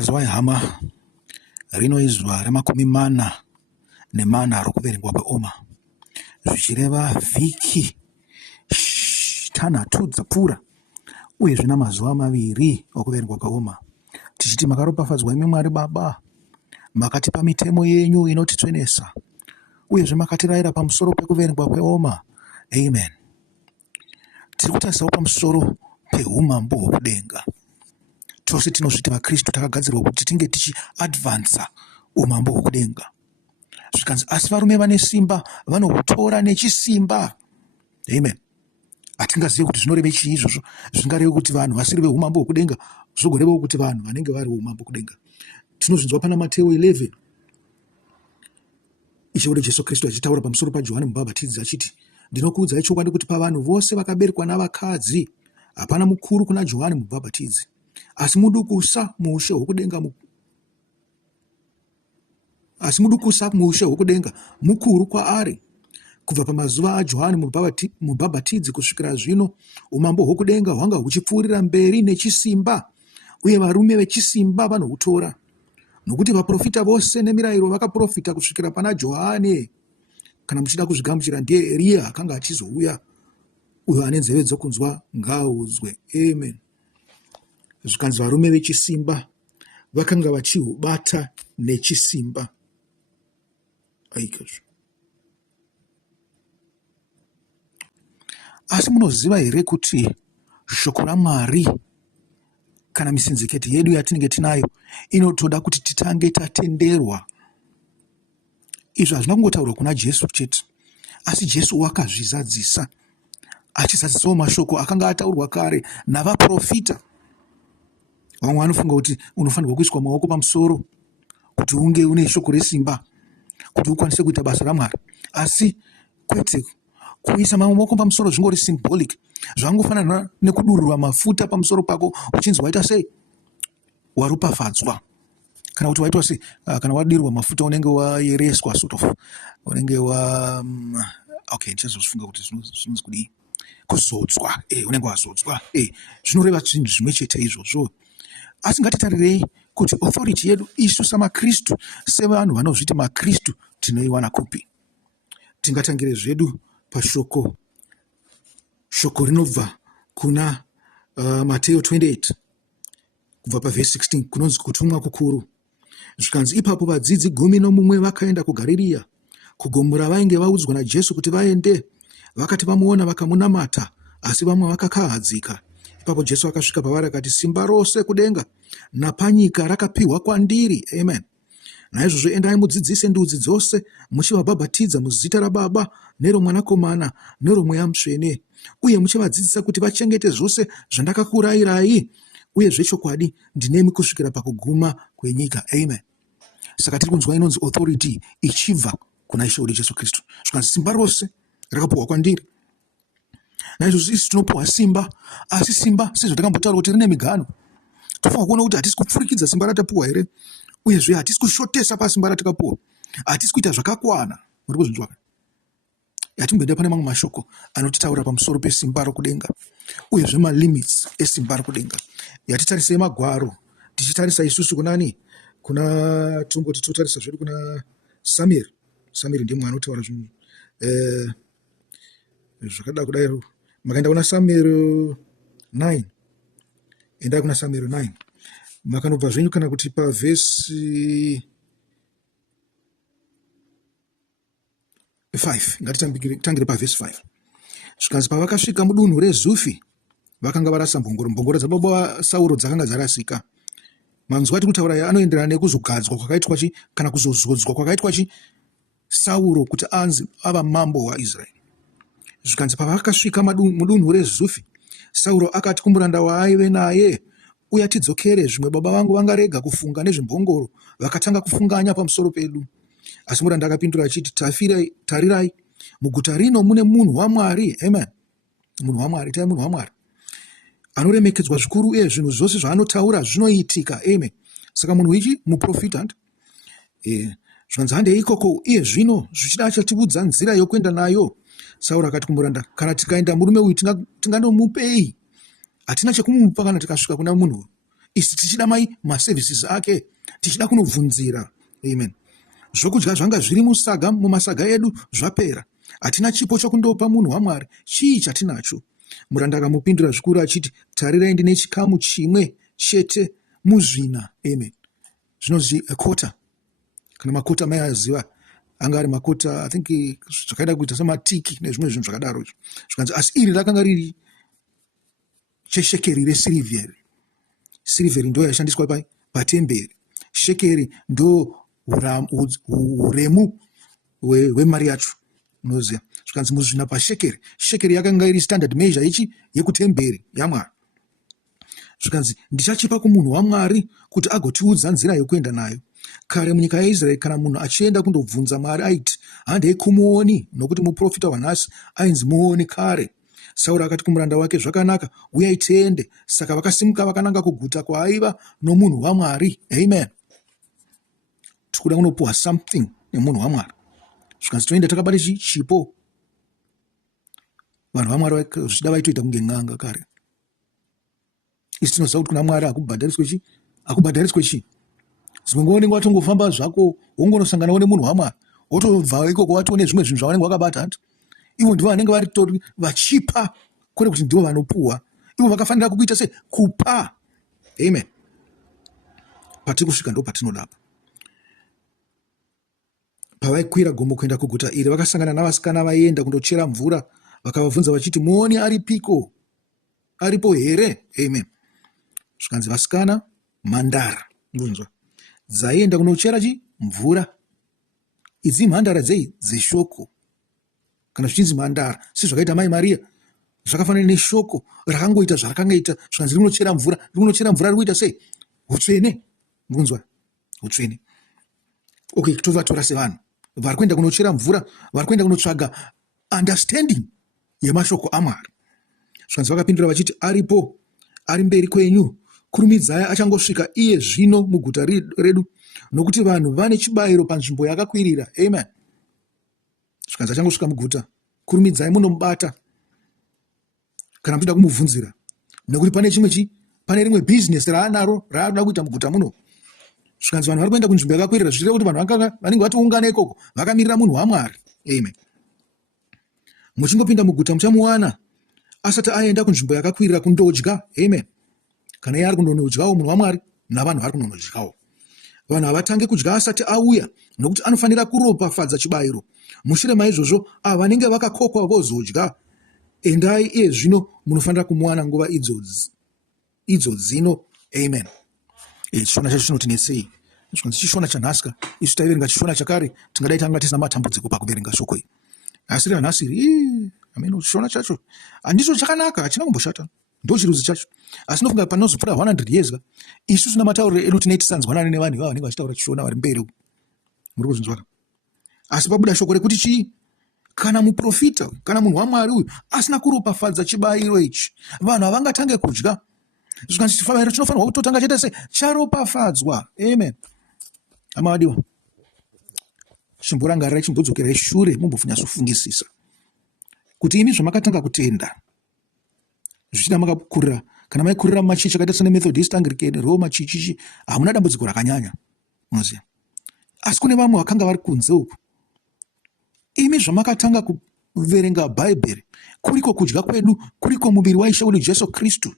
Mukadzi wehama rino izuva re40 rokuverengwa kweoma, zvichireva vhiki 6 dzapfuura uyezve namazuva 2 okuverengwa kweoma, tichiti makaropafadzwa imi Mwari Baba, makatipa mitemo yenyu inotitsvenesa uyezve makatirayira pamusoro pekuverengwa kweoma. Amen. Tiri kutarisawo pamusoro peumambo hwokudenga. Tose tinozviti vaKristu takagadzirwa kuti tinge tichiadvansa umambo hwokudenga. Zvikanzi asi varume vane simba vanohutora nechisimba. Amen. Hatingazivi kuti zvinoreve chii izvozvo. Zvingareve kuti vanhu vasiri veumambo hwokudenga, zvogorevawo kuti vanhu vanenge vari veumambo hwokudenga. Tinozvinzwa pana Mateo 11 ichiona Jesu Kristu achitaura pamusoro paJohani Mubhabhatidzi achiti, ndinokuudzai chokwadi kuti pavanhu vose vakaberekwa navakadzi hapana mukuru kuna Johani Mubhabhatidzi, asi mudukusa muushe hwokudenga mukuru kwaari. Kubva pamazuva aJohani Mubhabhatidzi kusvikira zvino, umambo hwokudenga hwanga huchipfuurira mberi nechisimba, uye varume vechisimba vanohutora. Nokuti vaprofita vose nemirayiro vakaprofita kusvikira pana Johani. Kana muchida kuzvigamuchira, ndiye Eria akanga achizouya. Uyo ane nzeve dzokunzwa ngaaudzwe. Amen. Zvikanzi varume vechisimba vakanga vachihubata nechisimba. Aikazvo. Asi munoziva here kuti shoko raMwari kana misinziketo yedu yatinenge tinayo inotoda kuti titange tatenderwa. Izvo hazvina kungotaurwa kuna Jesu chete, asi Jesu wakazvizadzisa, achizadzisawo mashoko akanga ataurwa kare navaprofita. Vamwe vanofunga kuti unofanirwa kuiswa maoko pamusoro kuti unge une shoko resimba, kuti ukwanise kuita basa raMwari. Asi kwete, kuisa maoko pamusoro zvingori symbolic, zvangofanana nekudururwa mafuta pamusoro pako uchinzi waita sei, waropafadzwa. Kana kuti waitwa sei, kana wadirwa mafuta unenge wayereswa sort of, unenge ndichazozvifunga kuti zvinonzi kudii, kuzodzwa, unenge wazodzwa, zvinoreva zvinhu zvimwe chete izvozvo. Asi ngatitarirei kuti authority yedu isu samaKristu, sevanhu vanozviti maKristu, tinoiwana kupi. Tingatangire zvedu pashoko, shoko rinobva kuna Mateo 28 kubva pavhesi 16 kunonzi kutumwa kukuru. Zvikanzi ipapo vadzidzi 11 vakaenda kuGarirea, kugomo ravainge vaudzwa naJesu kuti vaende. Vakati vamuona vakamunamata, asi vamwe vakakahadzika. Ipapo Jesu akasvika pavari akati, simba rose kudenga napanyika rakapiwa kwandiri. Amen. Naizvozvo endai mudzidzise ndudzi dzose, muchivabhabhatidza muzita raBaba neroMwanakomana neroMweya Mutsvene, uye muchivadzidzisa kuti vachengete zvose zvandakakurayirai, uye zvechokwadi ndinemi kusvikira pakuguma kwenyika. Amen. Saka tiri kunzwa inonzi authority ichibva kuna Ishe wedu Jesu Kristu. Zvikanzi simba rose rakapiwa kwandiri. Naizvozvo isi tinopiwa simba, asi simba sezvatakambotaura kuti rine migano. Tofanira kuona kuti hatisi kupfurikidza simba ratapiwa here, uyezve hatisi kushotesa pasimba ratakapiwa, hatisi kuita zvakakwana. Muri kuzvinzwa? Yatimboenda pane mamwe mashoko anotitaura pamusoro pesimba rokudenga, uyezve malimits esimba rokudenga. Yatitarisei magwaro, tichitarisa isusu kunani, kuna tomboti totarisa zvedu kuna Samueri. Samueri ndiye mwana anotaura zvinhu zvakada kudai. Makaenda kuna Samueri 9, endai kuna Samueri 9, makanobva zvenyu kana kuti pavhesi 5. Ngatitangire pavhesi 5. Zvikanzi pavakasvika mudunhu reZufi, vakanga varasa mbongoro dzababa Sauro dzakanga dzarasika. Manzwa ati kutaura anoenderana nekuzogadzwa kwakaitwa kana kuzozodzwa kwakaitwa Sauro kuti anzi ava mambo waIsraeri. Zvikanzi pavakasvika mudunhu reZufi, Sauro akati kumuranda waaive naye, uya tidzokere, zvimwe baba vangu vangarega kufunga nezvembongoro vakatanga kufunganya pamusoro pedu. Asi muranda akapindura achiti, tarirai, muguta rino mune munhu waMwari. Amen. Munhu waMwari, tai munhu waMwari anoremekedzwa zvikuru, uye zvinhu zvose zvaanotaura zvinoitika. Amen. Saka munhu ichi muprofita. Zvikanzi handei ikoko iye zvino zvichida achatiudza nzira yokuenda nayo. Sauro akati kumuranda, kana tikaenda murume uyu tinganomupei? Hatina chekumupa kana tikasvika kuna munhu. isi tichida maservices ake, tichida kunobvunzira. Amen. Zvokudya zvanga zviri mumasaga edu zvapera. Hatina chipo chokundopa munhu waMwari. Chii chatinacho? Muranda akamupindura zvikuru achiti, tarirai ndine chikamu chimwe chete muzvina. Amen. Zvinonzi kota, kana makota maiaziva, anga ari makota, I think zvakaida kuita sematiki nezvimwe zvinhu zvakadaro. Zvikanzi asi iri rakanga riri cheshekeri resirivheri. Sirivheri ndo yashandiswa patemberi. Shekeri ndo uremu hwemari yacho. Unoziva. Zvikanzi muzvina pashekeri. Shekeri yakanga iri standard measure yekutemberi yaMwari. Zvikanzi ndichachipa kumunhu waMwari kuti agotiudza nzira yokuenda nayo. Kare munyika yaIsraeri kana munhu achienda kundobvunza Mwari aiti handei kumuoni, nokuti muprofita wanhasi ainzi muoni kare. Sauro akati kumuranda wake, zvakanaka, uyai tiende. Saka vakasimuka vakananga kuguta kwaaiva nomunhu waMwari. Amen. Tikuda kunopuhwa something nemunhu waMwari. Zvikanzi toenda takabata chipo. Vanhu vaMwari zvichida vaitoita kunge n'anga kare. Isi tinoziva kuti kuna Mwari akubhadhariswe chi. Zvimwe unenge watongofamba zvako wongonosanganawo nemunhu waMwari, wotobva ikoko watione zvimwe zvinhu zvavanenge wakabata. Ivo ndivo vanenge vari vachipa, kwete kuti ndivo vanopuhwa. Ivo vakafanira kukuita sei? Kupa. Amen. Patiri kusvika ndo patinoda apa. Pavaikwira gomo kuenda kuguta iri, vakasangana navasikana vaienda kundochera mvura. Vakavabvunza vachiti, muoni aripiko? Aripo here? Amen. Zvikanzi vasikana mhandara ndonzwa dzaienda kunochera mvura. Idzi mhandara dzeshoko, kana zvichinzi mhandara sezvakaita mai Maria, zvakafanana neshoko rakangoita zvarakangaita. Zvikanzi rinochera mvura riri kuita sei? Utsvene. Ndonzwa utsvene. Okay, tovatora sevanhu vari kuenda kunochera mvura, vari kuenda kunotsvaga understanding yemashoko aMwari. Zvikanzi vakapindura vachiti, aripo, ari mberi kwenyu, kurumidzai, achangosvika iye zvino muguta redu, nokuti vanhu vane chibayiro panzvimbo yakakwirira. Amen. Zvikanzi achangosvika muguta, kurumidzai munomubata kana muchida kumubvunzira, nokuti pane rimwe bhizinesi raanaro raanoda kuita muguta muno. Zvikanzi vanhu vari kuenda kunzvimbo yakakwirira, zvichireva kuti vanhu vanenge vatiungana ikoko vakamirira munhu waMwari. Amen. Muchingopinda muguta muchamuwana asati aenda kunzvimbo yakakwirira kundodya. Amen. Kana iye ari kundonodyawo munhu waMwari, navanhu vari kundonodyawo. Vanhu havatange kudya asati auya, nokuti anofanira kuropafadza chibayiro. Mushure maizvozvo ava vanenge vakakokwa vozodya, endai iye zvino munofanira kumuwana nguva idzo dzino. Amen. Chishona chacho chinotinetsei. Chishona chanhasika, isu taiverenga chishona chakare tingadai tanga tisina matambudziko pakuverenga shoko iri. Asi ranhasi iri, chishona chacho handicho chakanaka, hachina kumboshata. Ndo chiruzi chacho. Asi ndofunga panozopfuura 100 years isusu namatauriro edu tinei tisanzwanane nevanhu ivavo vanenge vachitaura chishona vari mberi. Muri kuzvinzwa? Asi pabuda shoko rekuti chii? Kana muprofita, kana munhu waMwari uyu asina kuropafadza chibayiro ichi, vanhu havangatange kudya. Zvikanzi chibayiro chinofanirwa kutotanga chaita sei? Charopafadzwa. Amen. Hama vadiwa, chimborangarirai, chimbodzokerai shure mumbonyatsofungisisa kuti imi zvamakatanga kutenda zvichida makakurira, kana maikurira mumachechi akaita sene Methodist, Anglican, Roma, chichichi, hamuna dambudziko rakanyanya. Unoziva. Asi kune vamwe vakanga vari kunze uku, imi zvamakatanga kuverenga Bhaibheri, kuriko kudya kwedu, kuriko muviri waIshe wedu Jesu Kristu,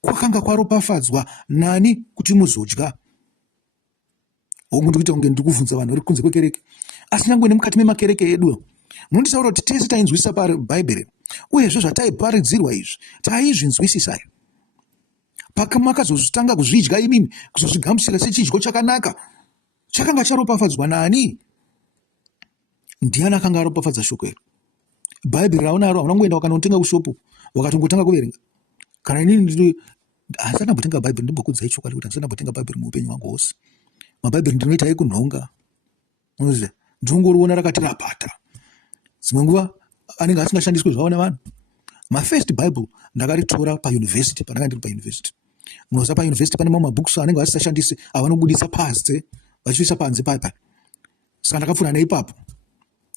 kwakanga kwaropafadzwa nani kuti muzodya. Ndikuita kunge ndiri kuvhunza vanhu vari kunze kwekereke, asi nyangwe nemukati memakereke edu munondisaura kuti tese tainzwisisa paBhaibheri, uyezve zvataiparidzirwa izvi taizvinzwisisa here. Pamakazozvitanga kuzvidya imimi, kuzozvigamuchira sechidyo chakanaka, chakanga charopafadzwa nani? Ndiani akanga aropafadza shoko iri? Bhaibheri raunaro haunangoenda wakanotenga kushopu wakatongotanga kuverenga. Kana inini handisana kumbotenga Bhaibheri, ndimbokudzai chokwadi kuti handisana kumbotenga Bhaibheri muupenyu hwangu hwose. Mabhaibheri ndinoita ekunhonga. Unoziva, ndinongoriona rakati rabhata. Dzimwe nguva anenge asingashandiswi zvavo nevanhu. Mafirst Bible ndakaritora payunivhesiti, pandanga ndiri payunivhesiti. Munoziva payunivhesiti pane mamwe mabhukusi anenge vasisashandisi, avanobudisa panze, vachiisa panze paipa. Saka ndakapfuura neipapo,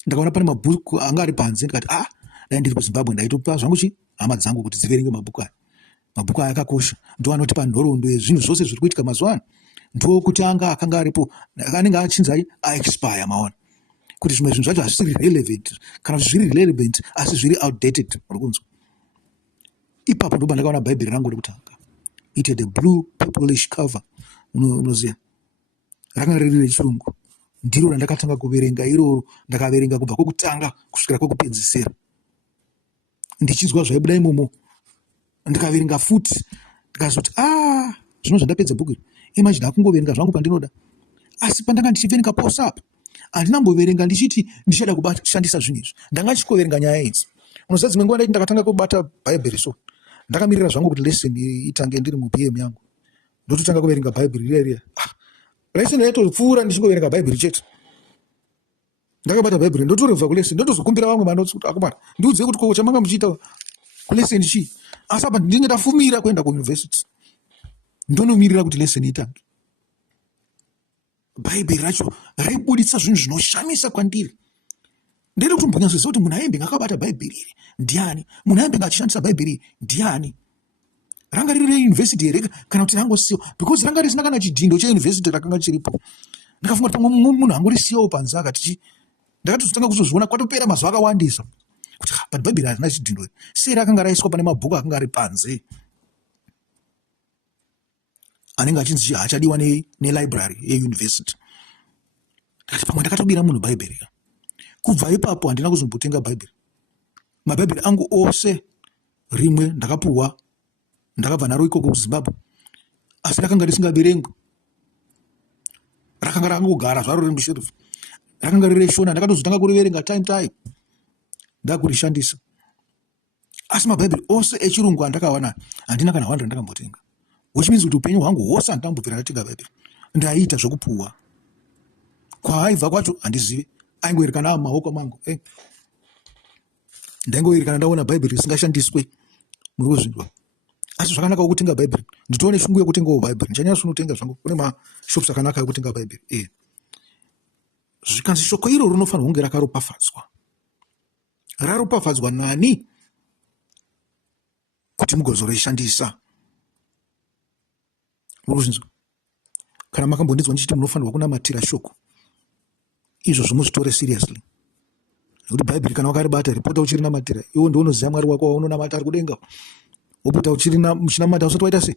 ndakaona pane mabhuku anga ari panze, ndikati dai ndiri kuZimbabwe ndaitopa zvangu hama dzangu kuti dziverenge mabhuku aya. mabhuku aya akakosha, ndo anotipa nhoroondo yezvinhu zvose zviri kuitika mazuva ano. Ndo kutanga akanga aripo anenge achinzi aexpire, maona kuti zvimwe zvinhu zvacho hazvisiri relevant, kana kuti zviri relevant asi zviri outdated. Uri kunzwa? Ipapo ndo pandakaona bhaibheri rangu rekutanga, it had a blue purplish cover. Unoziva, ranga riri rechirungu. Ndiro randakatanga kuverenga iroro, ndakaverenga kubva kwokutanga kusvikira kwokupedzisira, ndichizwa zvaibuda imomo. Ndikaverenga futi ndikazoti zvino zvandapedza bhuku iri, imagine akungoverenga zvangu pandinoda. Asi pandanga ndichiverenga pose apa, handinamboverenga ndichiti ndichada kushandisa zvinhu izvi, ndanga ndichikoverenga nyaya idzi. Unoziva, dzimwe nguva ndaiti ndakatanga kubata bhaibheri so ndakamirira zvangu kuti lesson itange ndiri muPM yangu, ndototanga kuverenga bhaibheri riya. Lesson yaitopfuura ndichingoverenga bhaibheri chete. Ndakabata bhaibheri ndotorebva kulesson, ndotozokumbira vamwe manotsi kuti akomana ndiudziwe kuti ko chamanga muchiita kulesson chii. Asi apa ndinenge ndafumira kuenda kuuniversity, ndonomirira kuti lesson itange. Bhaibheri racho raibuditsa zvinhu zvinoshamisa kwandiri. Ndiri kuti mbonyatsoziva kuti munhu aimbe ngakabata bhaibheri iri ndiani, munhu aimbe ngachishandisa bhaibheri iri ndiani. Ranga riri reuniversity here kana kuti rangosiyiwa, because ranga risina kana chidhindo cheuniversity rakanga chiripo. Ndikafunga kuti pamwe munhu angorisiyawo panze akati ndakatotanga kuzozviona kwatopera mazuva akawandisa kuti but bhaibheri harina chidhindo, sei rakanga raiswa pane mabhuku akanga ari panze anenge achinzi haachadiwa nelibrary yeuniversity. Ndakati pamwe ndakatobira munhu bhaibheri. Kubva ipapo handina kuzombotenga bhaibheri. Mabhaibheri angu ose rimwe ndakapuhwa, ndakabva naro ikoko kuZimbabwe, asi rakanga risingaverengwi. Rakanga rakangogara zvaro riri musherufu, rakanga riri shona. Ndakatozotanga kuriverenga time ndakurishandisa. Asi mabhaibheri ose echirungu andakawana handina kana 100 ndakambotenga, which means kuti upenyu hwangu hwose handambobvira ndatenga bhaibheri. Ndaiita zvokupuhwa, kwaaibva kwacho handizivi, aingoerekana mumaoko mangu. Ndaingoerekana ndaona bhaibheri risingashandiswe muri kuzvinzwa. Asi zvakanaka kutenga bhaibheri, nditoone shungu yekutengawo bhaibheri. Ndichanyatso unotenga zvangu, kune mashops akanaka ekutenga bhaibheri. Zvikanzi shoko iro rinofanirwa kunge rakaropafadzwa. Raropafadzwa nani kuti mugozorishandisa. Murikuzvinzwa? Kana makambondinzwa ndichiti munofanirwa kunamatira shoko, izvozvo muzvitore seriously. Nekuti bhaibheri kana wakaribata ripota uchirinamatira, iwo ndounoziva Mwari wako waunonamata ari kudenga. Wopota uchinamata usati waita sei?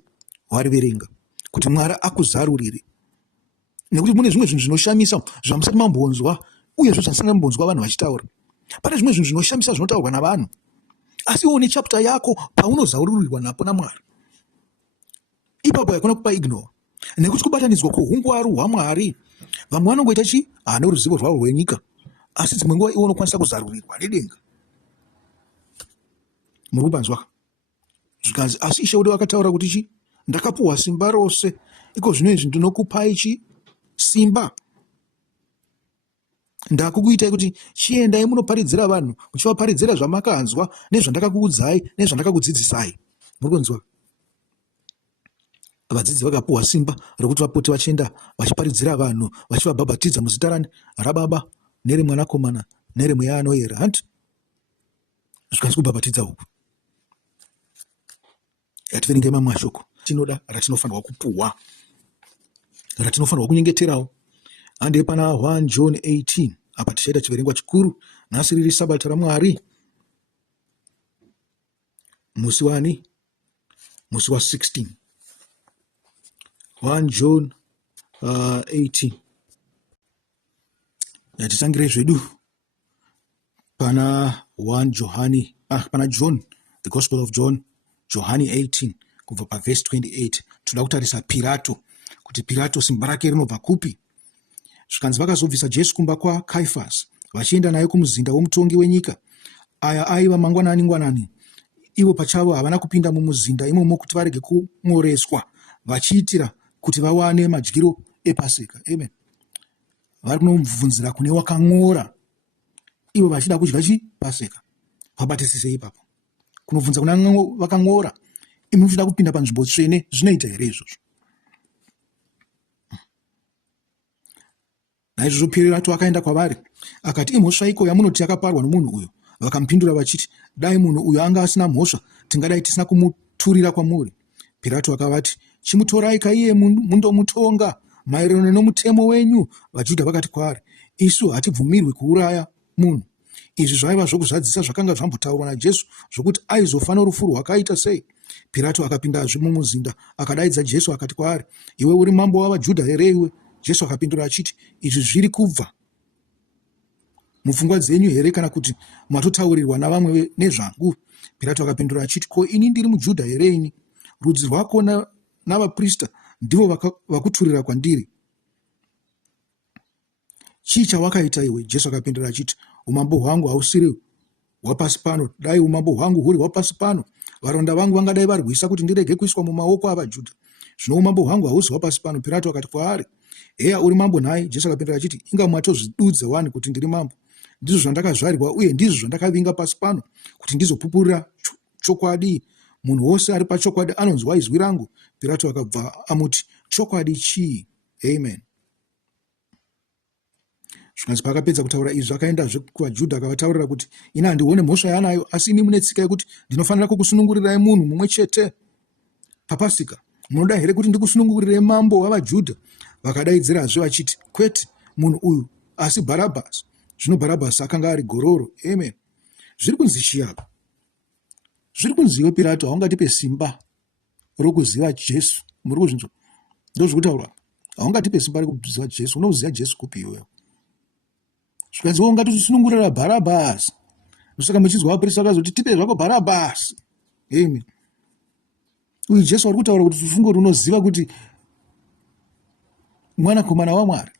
Wariverenga kuti Mwari akuzarurire. Nekuti mune zvimwe zvinhu zvinoshamisa zvamusati mambonzwa, uyezvo zvamusingambonzwa vanhu vachitaura. Pane zvimwe zvinhu zvinoshamisa zvinotaurwa navanhu, asi iwo nechapta yako paunozarurirwa napo naMwari, ipapo yakona kupa ignore. Nekuti kubatanidzwa kuhungwaru hwaMwari, vamwe vanongoita neruzivo rwavo rwenyika, asi dzimwe nguva iwo unokwanisa kuzarurirwa nedenga. Muri kupanzwa? Zvikanzi asi Ishe wedu akataura kuti ndakapuhwa simba rose, iko zvino izvi ndinokupai simba. Ndakukuitai kuti chiendai munoparidzira vanhu, muchivaparidzira zvamakanzwa nezvandakakuudzai nezvandakakudzidzisai. Muri kunzwa? Vadzidzi vakapuhwa simba rokuti vapote vachienda vachiparidzira vanhu, vachivabhabhatidza muzita raBaba nereMwanakomana neremweya anoyera. Hanti zvikanzi kubhabhatidza uku yativerenge mamwe mashoko tinoda ratinofanirwa kupuhwa, ratinofanirwa kunyengeterawo. Hande pana 1 John 18 apa tichaita chiverengwa chikuru. Nhasi riri sabata raMwari, musi wani? Musi wa 16. 1 John 18. Yatitangire zvedu pana 1 Johani, pana John, the Gospel of John, Johani 18 kubva paverse 28. Toda kutarisa Pirato, kuti Pirato simba rake rinobva kupi. Zvikanzi vakazobvisa Jesu kumba kwaKaifasi vachienda naye kumuzinda womutongi wenyika. Aya aiva mangwanani. Ivo pachavo havana kupinda mumuzinda imomo kuti varege kunyoreswa, vachiitira kuti vawane madyiro ePasika. Amen. Vari kunomubvunzira kune wakang'ora, ivo vachida kudya Pasika. Vabatisise ipapo. Kunobvunza kuna vakang'ora, imi muchida kupinda panzvimbo tsvene, zvinoita here izvozvo? Naizvozvo Pirato akaenda kwavari akati, imhosva iko yamunoti yakaparwa nomunhu uyu? Vakamupindura vachiti, dai munhu uyu anga asina mhosva, tingadai tisina turira kwamuri. Pirato akavati, chimutorai kaiye mundomutonga maererano nomutemo wenyu. VaJudha vakati kwaari, isu hatibvumirwi kuuraya munhu. Izvi zvaiva zvokuzadzisa zvakanga zvambotaurwa naJesu zvokuti aizofa norufu rwakaita sei. Pirato akapindazve mumuzinda akadaidza Jesu akati kwaari, iwe uri mambo wavaJudha here iwe? Jesu akapindura achiti, izvi zviri kubva mupfungwa dzenyu here kana kuti matotaurirwa navamwe nezvangu? Pirato akapindura achiti, ko ini ndiri muJudha here ini? Rudzi rwako navaprista ndivo vakuturira kwandiri. Chii chawakaita iwe? Jesu akapindura achiti, umambo hwangu hausiri hwapasi pano. Dai umambo hwangu huri hwapasi pano, varonda vangu vangadai varwisa kuti ndirege kuiswa mumaoko avaJudha. Zvino umambo hwangu hausi hwapasi pano. Pirato akati kwaari, heya uri mambo nhai? Jesu akapindura achiti, inga matozvidudze wani kuti ndiri mambo. Ndizvo zvandakazvarirwa uye ndizvo zvandakavinga pasi pano, kuti ndizopupurira chokwadi. Munhu wose ari pachokwadi anonzwa izwi rangu. Pirato akabva amuti, chokwadi chii? Amen. Zvikanzi paakapedza kutaura izvi akaendazve kuvaJudha akavataurira kuti, ini handione mhosva yaanayo, asi imi mune tsika yekuti ndinofanira kukusunungurirai munhu mumwe chete paPasika. Munoda here kuti ndikusunungurirei mambo wavaJudha? Vakadaidzirazve vachiti, kwete munhu uyu, asi Bharabhasi. Zvino Bharabhasi akanga ari gororo. Amen. Zviri kunzi chiyapa? Zviri kunzi iwe Pirato haungatipe simba rokuziva Jesu. Muri kuzvinzwa? Ndozvokutaura. Haungatipe simba rekuziva Jesu. Unoziva Jesu kupi iwewe? Zvikanzi ungatisunungurira Bharabhasi. Saka muchinzwa vaprista vakazoti, tipe zvako Bharabhasi. Amen. Uyu Jesu ari kutaura kuti tifunge unoziva kuti mwanakomana waMwari,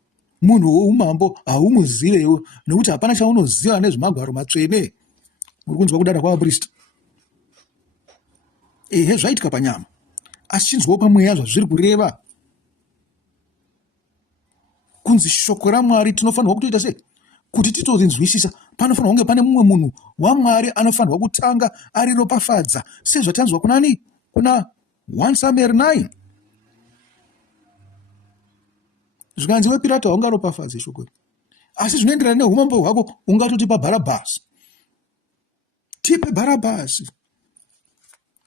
munhu woumambo haumuzive iwe, nokuti hapana chaunoziva nezvemagwaro matsvene. Muri kunzwa kudada kwavaprista? Ehe, zvaitika panyama, asi chinzwawo pamweya zvazviri kureva. Kunzi shoko raMwari tinofanirwa kutoita sei? Kuti titorinzwisisa, panofanirwa kunge pane mumwe munhu waMwari anofanirwa kutanga ariropafadza, sezvatanzwa kunani? Kuna 1 Samuel 9. Zvikanzi iwe Pirato haungaropafadze shoko, asi zvinoenderana neumambo hwako ungatotipa Bharabhasi. Tipe Bharabhasi.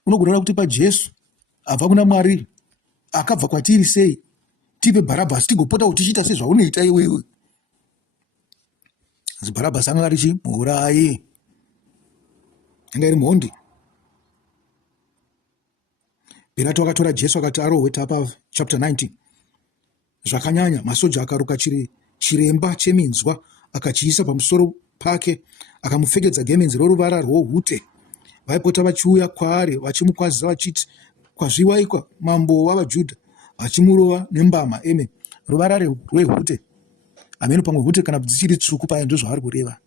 Unogona kutipa Jesu abva kuna Mwari akabva kwatiri sei? Tipe Bharabhasi tigopota utichita sezvaunoita iwewe. Asi Bharabhasi anga ari chi? Muurayi. Anga iri mhondi. Pirato akatora Jesu akati arohwe tapa chapter 19. Zvakanyanya, masoja akaruka chiremba cheminzwa akachiisa pamusoro pake, akamupfekedza gemenzi roruvara rwohute. Vaipota vachiuya kwaari vachimukwazisa vachiti, kwazviwaikwa mambo wavaJudha, vachimurova nembama. Amen. Ruvara rwehute. Ameno pamwe hute kana dzichiri tsvuku paya ndozvaari kureva.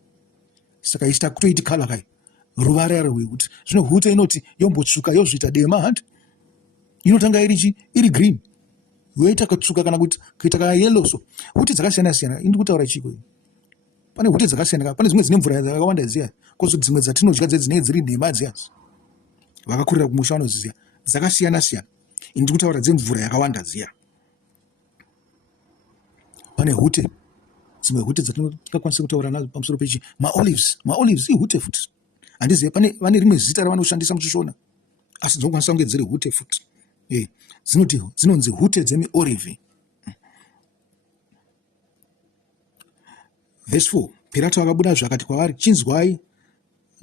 Saka ichita kutoiti kala kai. Ruvara rwehute. Zvino hute inoti yombotsvuka yozvita dema handi. Inotanga iri green. Yoita katsvuka kana kuti kuita ka yellow so. Hute dzakasiyana siyana. Indi kutaura chiko. Pane hute dzakasiyana, pane dzimwe dzine mvura yakawanda ziya. Kozo dzimwe dzatinodya dzine dziri nhema dziya. Vakakurira kumusha vanoziya. Dzakasiyana siyana. Indi kutaura dzemvura yakawanda ziya. Pane hute. Dzimwe hute dzatinokwanisa kutaura nadzo pamusoro pechi ma-olives ihute futi. Handizive pane rimwe zita ravanoshandisa muchishona. Asi dzinokwanisa kunge dziri hute futi. Dzinonzi hute dzemi-olive. Verse 4. Pirato akabuda zvakati kwavari, chinzwai,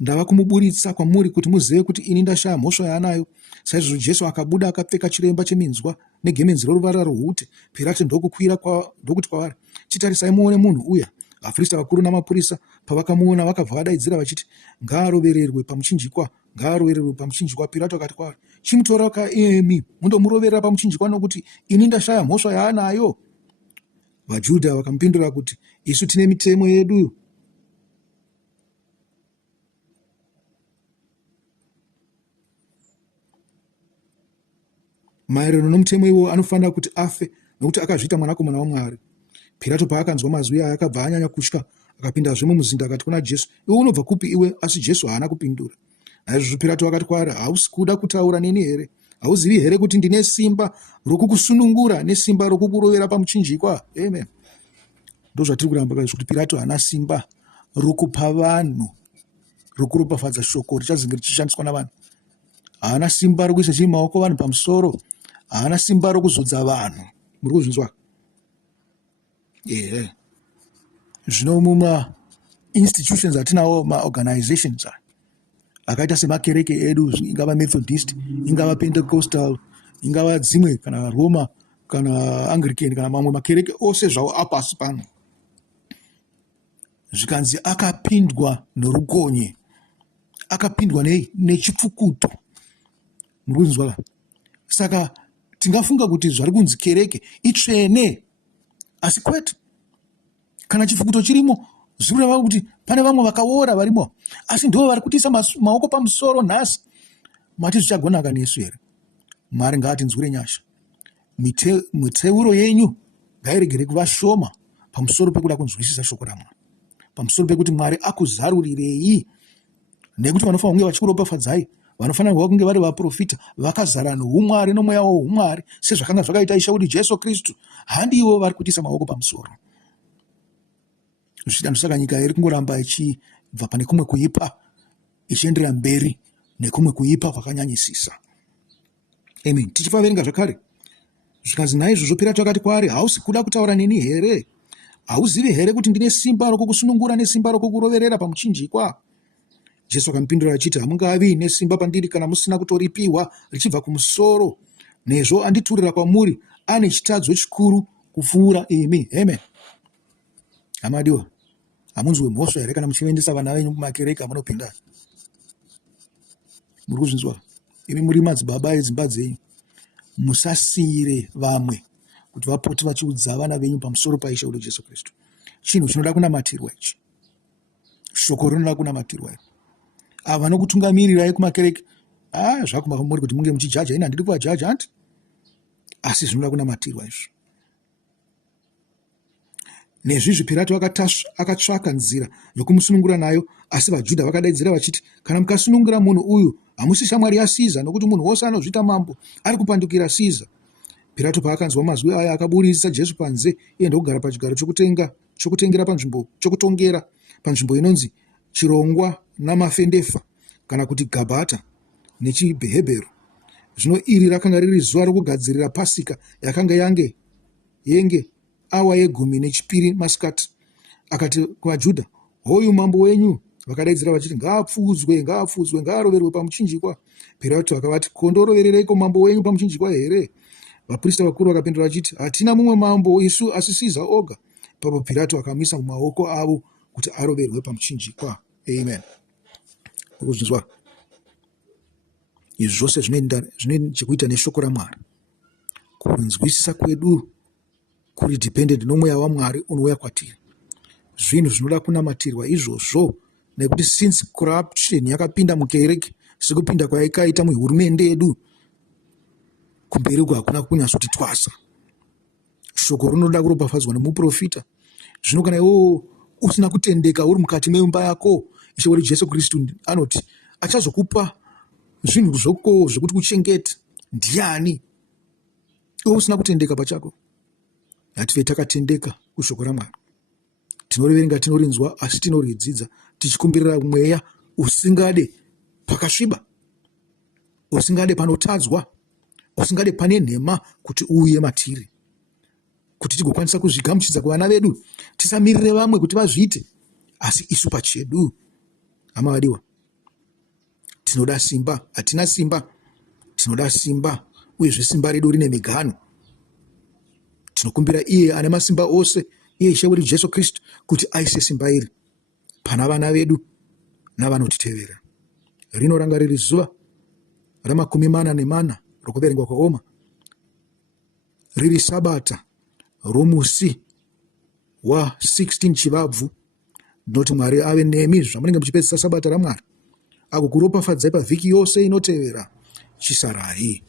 ndava kumuburitsa kwamuri kuti muzive kuti ini ndashaya mhosva yaanayo. Saizvozvo Jesu akabuda akapfeka chiremba cheminzwa negemenzi roruvara rwohute. Pirato ndokuti kwavari, chitarisai muone munhu uya. Vaprista vakuru namapurisa pavakamuona vakabva vadaidzira vachiti, ngaarovererwe pamuchinjikwa, ngaarovererwe pamuchinjikwa. Pirato akati kwavari, chimutora kaemi mundomuroverera pamuchinjikwa nokuti ini ndashaya mhosva yaanayo. VaJudha vakamupindura kuti, isu tine mitemo yedu. Maererano nomutemo iwo anofanira kuti afe nokuti akazviita mwanakomana waMwari. Pirato paakanzwa mazwi aya akabva anyanya kutya, akapindazve mumuzinda akati kuna Jesu, iwe unobva kupi iwe? Asi Jesu haana kupindura. Naizvozvo Pirato akati kwaari, hausi kuda kutaura neni here? Hauzivi here kuti ndine simba rokukusunungura nesimba rokukurovera pamuchinjikwa? Amen. Ndozvatiri kuramba kuti Pirato haana simba rokupa vanhu rokuropafadza shoko richazenge richishandiswa navanhu. haana simba rokuisa chii maoko vanhu pamusoro, haana simba rokuzodza vanhu. Muri kuzvinzwa? Zvino muma institutions atinawo, maorganizations akaita semakereke edu, ingava Methodist, ingava Pentecostal, ingava dzimwe kana Roma kana Anglican kana mamwe makereke ose zvawo apasi pano, zvikanzi akapindwa norukonye, akapindwa nechipfukuto. Muri kunzwa? Saka tingafunga kuti zvari kunzi kereke itsvene, asi kwete. Kana chipfukuto chirimo, zviri kureva kuti pane vamwe vakaora varimo, asi ndivo vari kutiisa maoko pamusoro nhasi. Mati zvichagonaka nesu here? Mwari ngaatinzwire nyasha. Miteuro yenyu ngairegere kuva shoma pamusoro pekuda kunzwisisa shoko raMwari, pamusoro pekuti Mwari akuzarurirei, nekuti vanofanira kunge vachikuropafadzai, vanofanira kunge vari vaprofita vakazara noumwari nomweya woumwari, sezvakanga zvakaita Ishe wedu Jesu Kristu. Handivo vari kutiisa maoko pamusoro. Zvichita nyika iri kungoramba ichibva pane kumwe kuipa ichienderera mberi nekumwe kuipa kwakanyanyisisa. Amen. Tichifaverenga zvakare, zvikanzi naizvozvo Pirato akati kwaari, hausi kuda kutaura neni here? Hauzivi here kuti ndine simba rokukusunungura nesimba rokukuroverera pamuchinjikwa? Jesu akamupindura achiti, hamungavi nesimba pandiri kana musina kutoripiwa richibva kumusoro. Nezvo anditurira kwamuri ane chitadzo chikuru kupfuura imi. Amen. Hamadiwa, hamunzwe mhosva here kana muchiendesa vana venyu kumakereke amunopinda? Muri kuzvinzwa? Imi muri madzibaba edzimba dzenyu, musasiyire vamwe kuti vapote vachiudza vana venyu pamusoro paIshe wedu Jesu Kristu. Chinhu chinoda kunamatirwa ichi, shoko rinoda kunamatirwa iri. Ava vanokutungamirirai kumakereke, zvakuma muri kuti munge muchijaja, ina handidi kuvajaja hanti, asi zvinoda kunamatirwa izvi. Nezvizvi Pirato akatsvaka nzira yokumusunungura nayo, asi vaJudha vakadaidzira vachiti, kana mukasunungura munhu uyu, hamusi shamwari yaSiza, nokuti munhu wose anozvita mambo ari kupandukira Siza. Pirato paakanzwa mazwi aya akaburitsa Jesu panze, iye ndokugara pachigaro chokutongera panzvimbo inonzi Chirongwa namafendefa, kana kuti Gabhata nechibhehebheru. Zvino iri rakanga riri zuva rokugadzirira Pasika, yakanga yenge awa ye12 masikati. Akati kuvaJudha, hoyu mambo wenyu. Vakadaidzira vachiti, ngaapfudzwe, ngaapfudzwe, ngaaroverwe pamuchinjikwa. Pirato akavati, kondoroverereiko mambo wenyu pamuchinjikwa here? Vaprista vakuru vakapindura vachiti, hatina mumwe mambo isu asi Siza oga. Papo Pirato akamisa mumaoko avo kuti aroverwe pamuchinjikwa. Amen. Ukuzvinzwa? Izvi zvose zvine chekuita neshoko raMwari. Kunzwisisa kwedu kuri dependent nomweya waMwari unouya kwatiri. Zvinhu zvinoda kunamatirwa izvozvo, nekuti since corruption yakapinda mukereke, sekupinda kwaikaita muhurumende yedu, kumberi uko hakuna kunyatsoti twasa. Shoko rinoda kuropafadzwa nemuprofita. Zvino kana iwo usina kutendeka uri mukati meimba yako, Ishe wedu Jesu Kristu anoti achazokupa zvinhu zvoko zvokuti kuchengete. Ndiani? Iwe usina kutendeka pachako. Ngative takatendeka kushoko raMwari. Tinoriverenga, tinorinzwa, asi tinoridzidza tichikumbirira mweya usingade pakasviba, usingade panotadzwa, usingade pane nhema kuti uuye matiri, kuti tigokwanisa kuzvigamuchidza kuvana vedu. Tisamirire vamwe kuti vazviite, asi isu pachedu. Hama vadiwa, tinoda simba, hatina simba, tinoda simba, uyezve simba redu rine migano. Tinokumbira iye ane masimba ose, iye Ishe wedu Jesu Kristu, kuti aise simba iri pana vana vedu navanotitevera. Rino ranga riri zuva ra40 rokuverengwa kwaoma, riri sabata romusi wa16 Chivabvu. Ndinoti Mwari ave nemi zvamunenge muchipedzisa sabata raMwari, agokuropafadzai pavhiki yose inotevera. Chisarai.